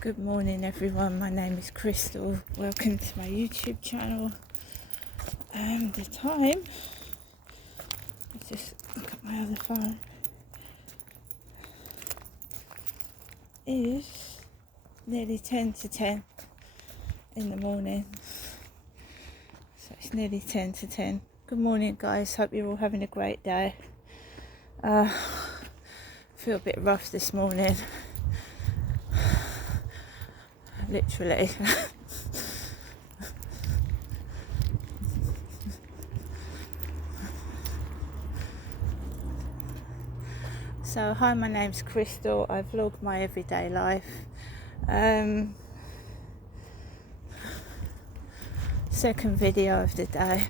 Good morning everyone, my name is Crystal. Welcome to my YouTube channel. The time, let's just look at my other phone, is nearly 10 to 10 in the morning. So it's nearly 10 to 10. Good morning guys, hope you're all having a great day. I feel a bit rough this morning. Literally. So hi, my name's Crystal. I vlog my everyday life. Second video of the day.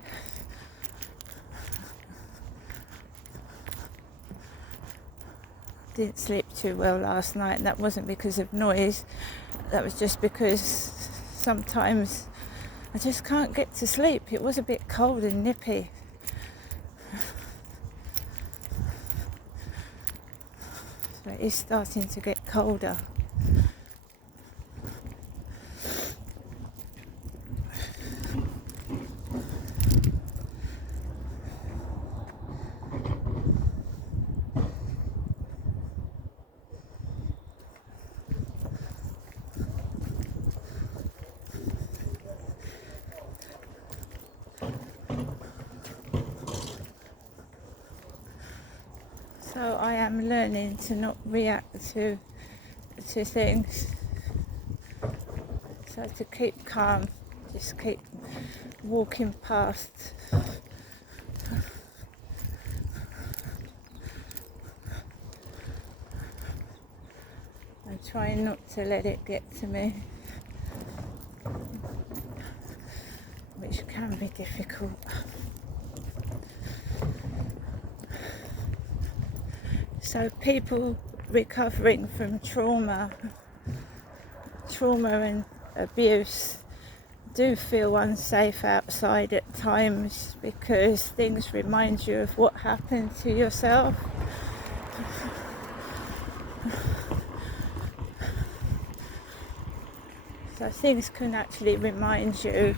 Didn't sleep too well last night, and that wasn't because of noise. That was just because sometimes I just can't get to sleep. It was a bit cold and nippy. So it is starting to get colder. So I am learning to not react to things. So to keep calm, just keep walking past. I'm trying not to let it get to me, which can be difficult. So people recovering from trauma and abuse do feel unsafe outside at times because things remind you of what happened to yourself. So things can actually remind you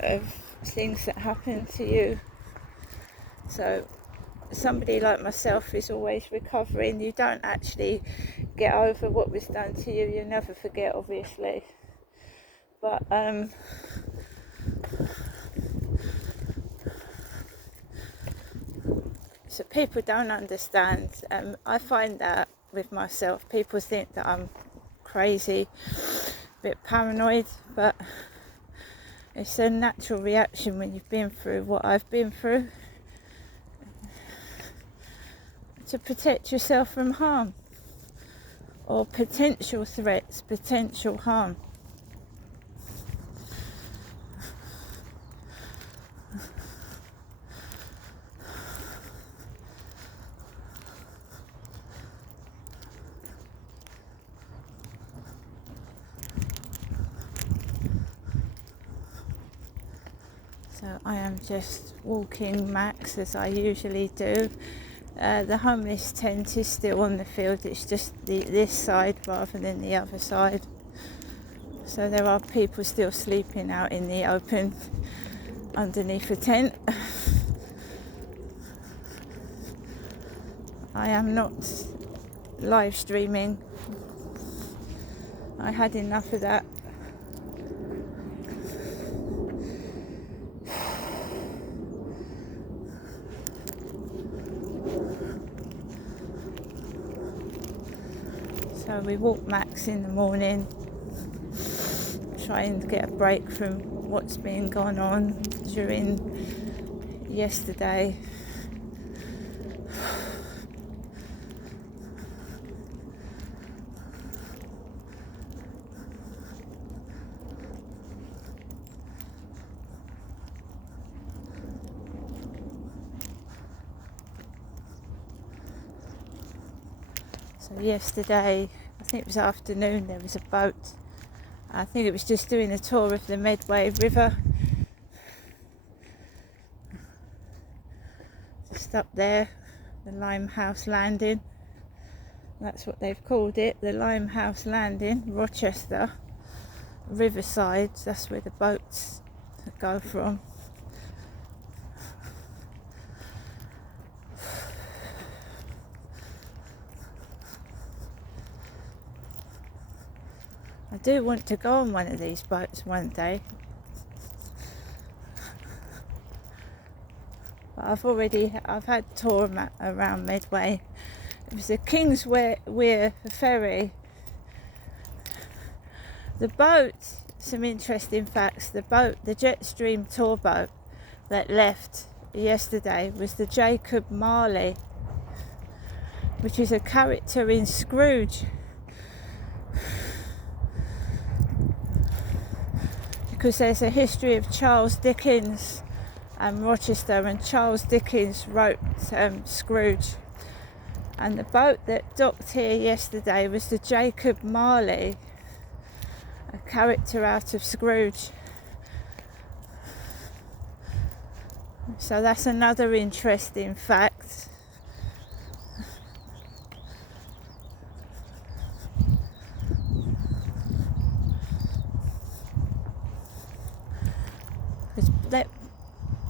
of things that happened to you. So somebody like myself is always recovering. You don't actually get over what was done to you. You never forget, obviously. But so people don't understand. I find that with myself, people think that I'm crazy, a bit paranoid, but it's a natural reaction when you've been through what I've been through, to protect yourself from harm or potential threats, potential harm. So I am just walking Max as I usually do. The homeless tent is still on the field, it's just this side rather than the other side. So there are people still sleeping out in the open underneath the tent. I am not live streaming. I had enough of that. So we walk Max in the morning, try and get a break from what's been going on during yesterday. So yesterday, I think it was afternoon, there was a boat. I think it was just doing a tour of the Medway River. Just up there, the Limehouse landing. That's what they've called it, the Limehouse Landing, Rochester, Riverside. That's where the boats go from. I do want to go on one of these boats one day. But I've had a tour around Medway. It was the Kingswear ferry. The boat, some interesting facts, the Jetstream tour boat that left yesterday was the Jacob Marley, which is a character in Scrooge. Because there's a history of Charles Dickens and Rochester, and Charles Dickens wrote Scrooge. And the boat that docked here yesterday was the Jacob Marley, a character out of Scrooge. So that's another interesting fact.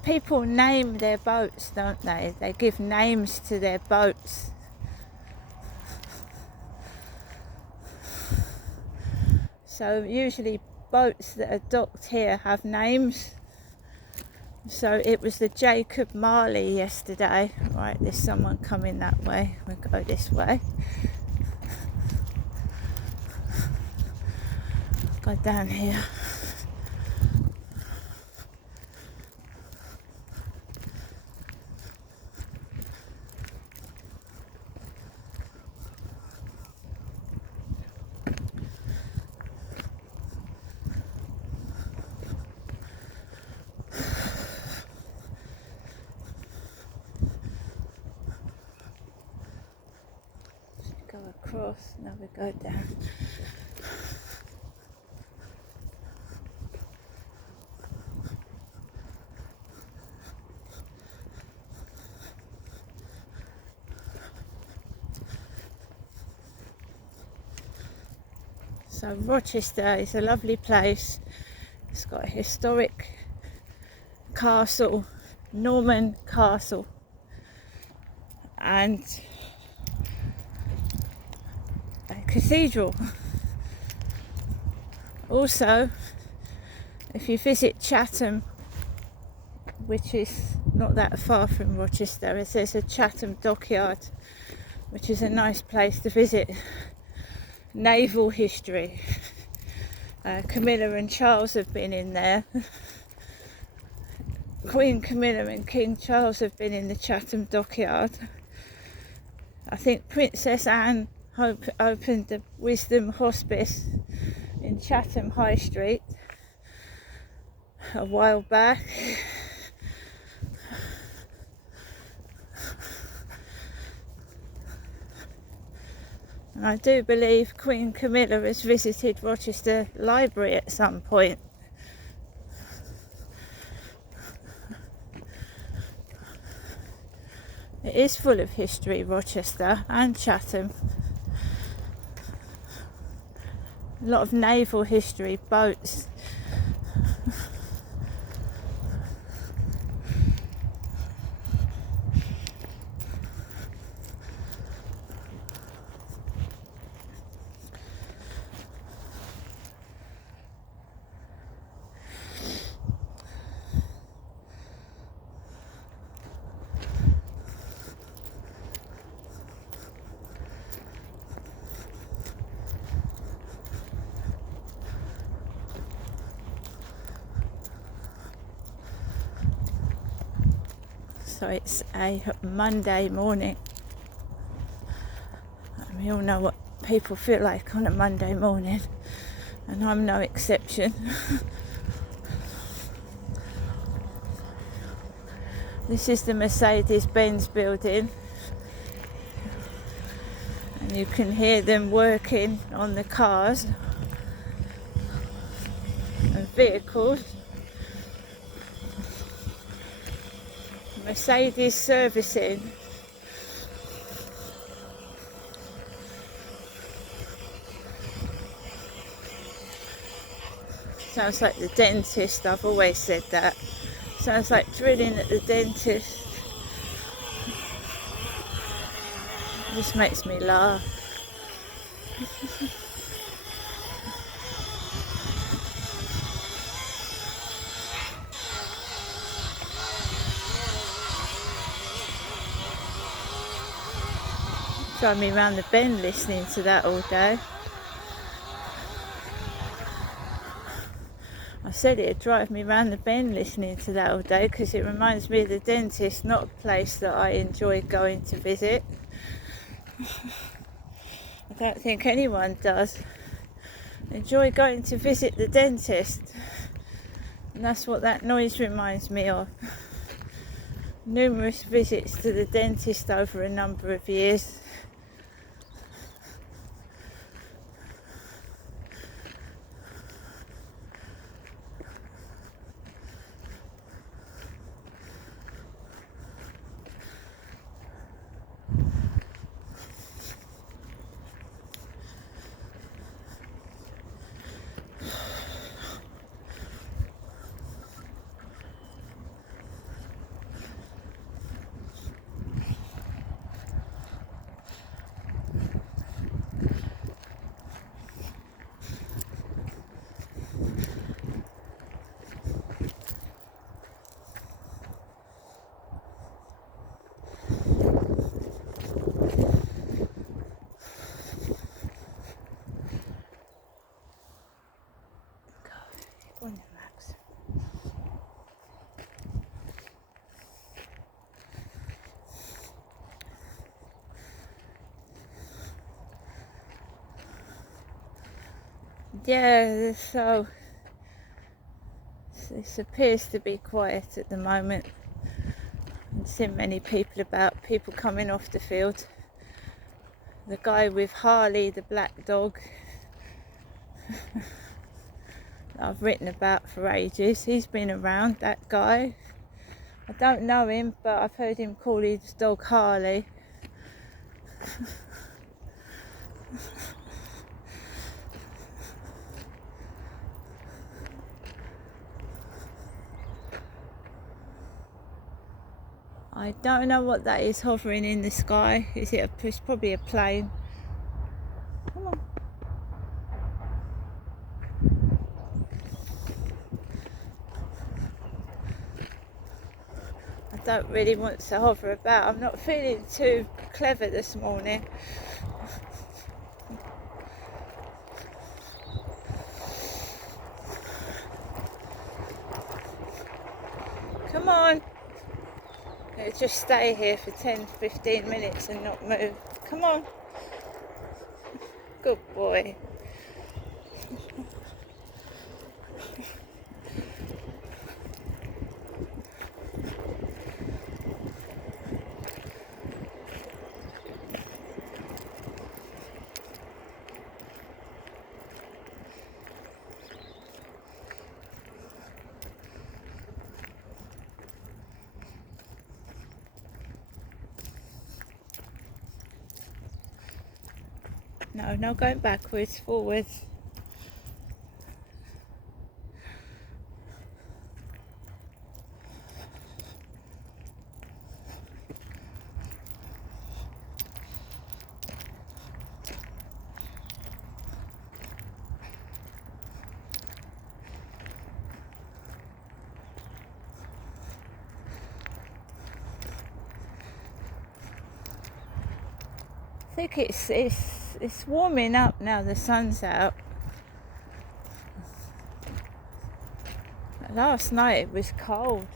People name their boats, don't they? They give names to their boats. So usually boats that are docked here have names. So it was the Jacob Marley yesterday. Right, there's someone coming that way. We'll go this way. Go down here. Go across, now we go down. So Rochester is a lovely place. It's got a historic castle, Norman Castle, and a cathedral. Also, if you visit Chatham, which is not that far from Rochester, there's a Chatham dockyard, which is a nice place to visit. Naval history. Camilla and Charles have been in there. Queen Camilla and King Charles have been in the Chatham dockyard. I think Princess Anne opened the Wisdom Hospice in Chatham High Street a while back. And I do believe Queen Camilla has visited Rochester Library at some point. It is full of history, Rochester and Chatham. A lot of naval history, boats. So it's a Monday morning. We all know what people feel like on a Monday morning, and I'm no exception. This is the Mercedes-Benz building, and you can hear them working on the cars and vehicles. Mercedes servicing. Sounds like the dentist. I've always said that. Sounds like drilling at the dentist. Just makes me laugh. Drive me round the bend listening to that all day. I said it'd drive me round the bend listening to that all day because it reminds me of the dentist, not a place that I enjoy going to visit. I don't think anyone does enjoy going to visit the dentist, and that's what that noise reminds me of. Numerous visits to the dentist over a number of years. Yeah, so this appears to be quiet at the moment. I've seen many people about, people coming off the field. The guy with Harley, the black dog, that I've written about for ages, he's been around, that guy. I don't know him, but I've heard him call his dog Harley. I don't know what that is hovering in the sky. It's probably a plane. Come on. I don't really want to hover about. I'm not feeling too clever this morning. Come on. Just stay here for 10-15 minutes and not move. Come on. Good boy. No, not going backwards, forwards. I think it's warming up now the sun's out. Last night it was cold.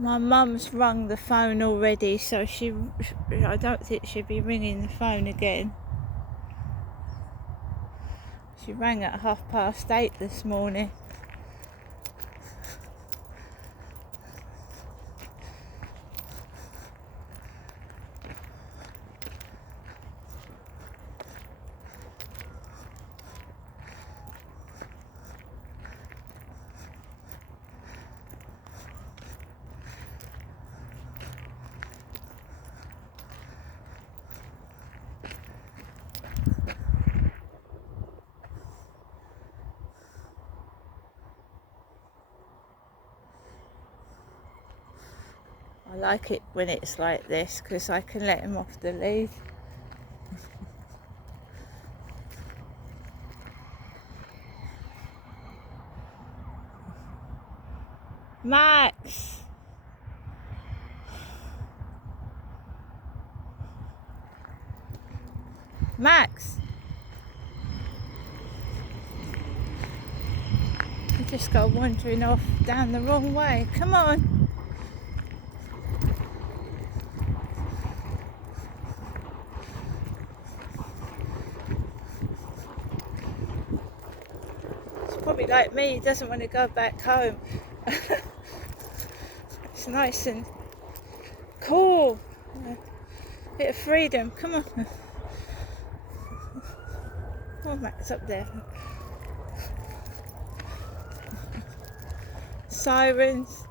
My mum's rung the phone already, so I don't think she'll be ringing the phone again. She rang at 8:30 this morning. I like it when it's like this because I can let him off the lead. Max! Max! You just go wandering off down the wrong way. Come on! It's probably like me, he doesn't want to go back home. It's nice and cool. A bit of freedom. Come on. Oh, Max up there. Sirens.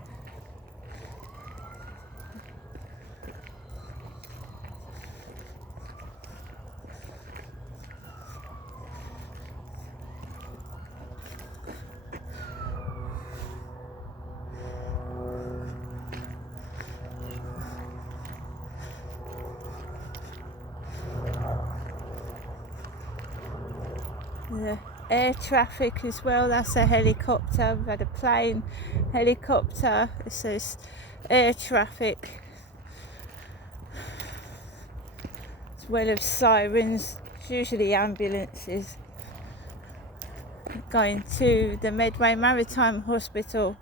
The air traffic as well, that's a helicopter. We've had a plane, helicopter, it says air traffic, as well as sirens. It's usually ambulances going to the Medway Maritime Hospital.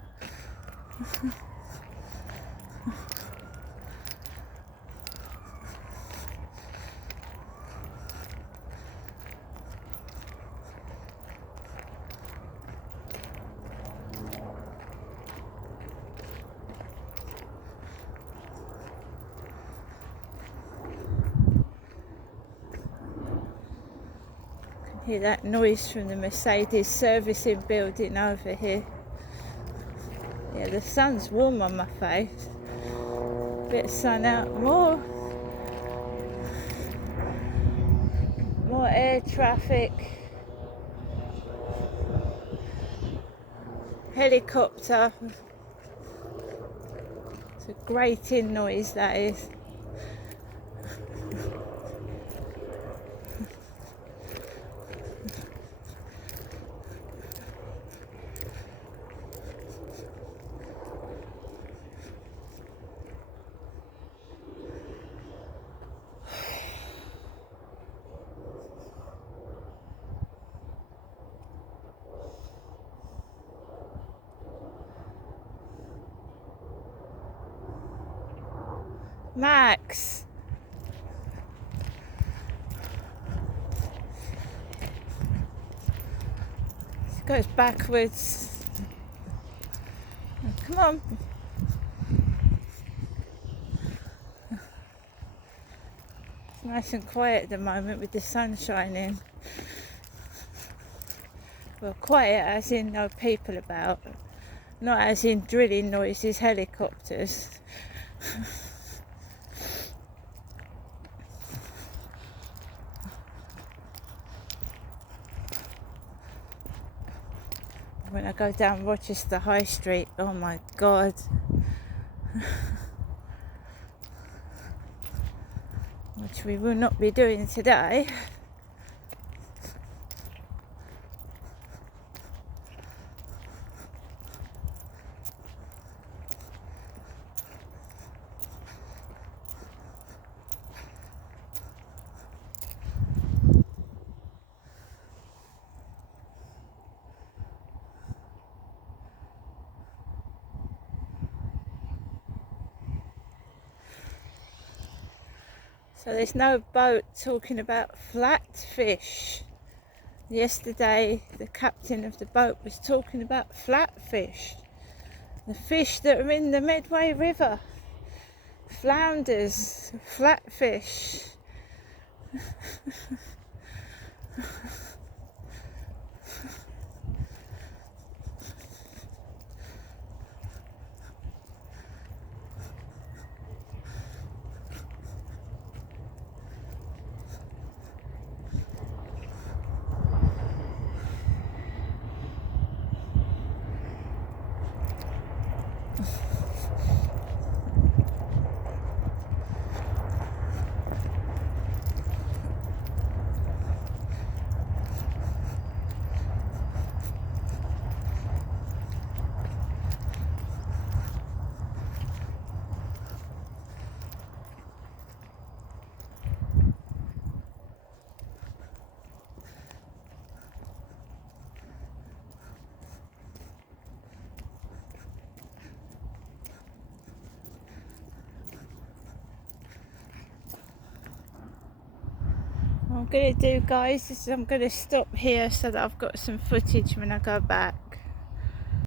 Hear that noise from the Mercedes servicing building over here. Yeah, the sun's warm on my face. Bit of sun out. More air traffic. Helicopter. It's a grating noise, that is. Max! It goes backwards. Come on. It's nice and quiet at the moment with the sun shining. Well, quiet as in no people about. Not as in drilling noises, helicopters. When I go down Rochester High Street, oh my God. Which we will not be doing today. So there's no boat talking about flatfish. Yesterday the captain of the boat was talking about flatfish, the fish that are in the Medway River, flounders, flatfish. What I'm going to do, guys, is I'm going to stop here so that I've got some footage when I go back.